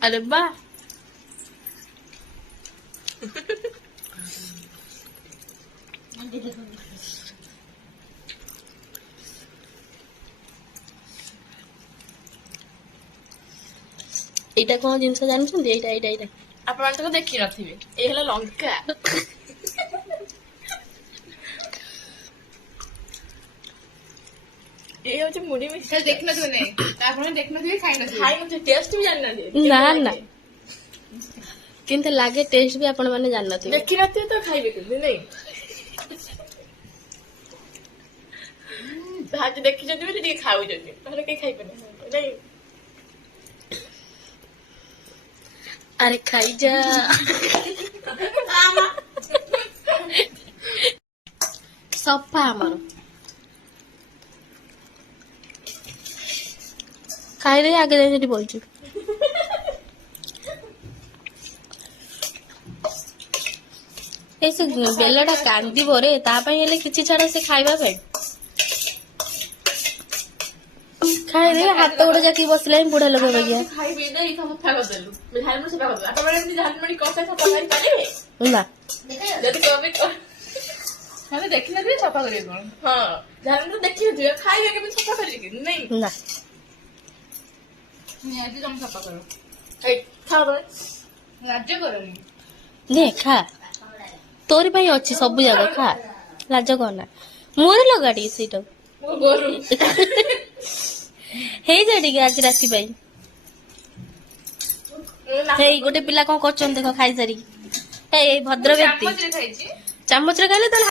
अरे वाह এইটা কোন জিনিস জানিছেন এইটা এইটা এইটা আপনারা তো দেখি নথিবে এই হলো লঙ্কা এই হচ্ছে মুড়ি মিষ্টি দেখি না তুমি তারপরে দেখি না তুমি খাই না টেস্ট भी জানি না না কিন্তু লাগে টেস্ট भी आपण माने जान नथिबे देखि नथिबे तो खाइबे कि नहीं भाज देखि जदि भी टिके खाउ जदि ताहले के खाइबे नहीं अरे खाई जा सफा हमारो खाई रे आगे जाई बोलछु ऐसे बेलटा कांदी बोरे तापाई हेले किछि छाड़ा से खाइबा पे खाई रे हाथ गोड़ जाकी बसले बुढ़ा लोग भैया खाइबे इधर ई सब था बदलु झाल में सेवा कर आता बड़े झाल में कसा सब पकाई पारे ना जदी कबे हां देखि ना सफा करिए कोन हां झाल में देखि दियो खाइबे के सफा करिए कि नहीं ना नहीं आज तुम सफा करो ए खा रे राज्य करो ने खा तोरी भाई अच्छी सब जगह खा लाज करना मोर लगाटी सीटा हे जाटी आज राति भाई हे गोटे पिला कौन कर देखो खाई सारी हे भद्र व्यक्ति चामच रे खाइले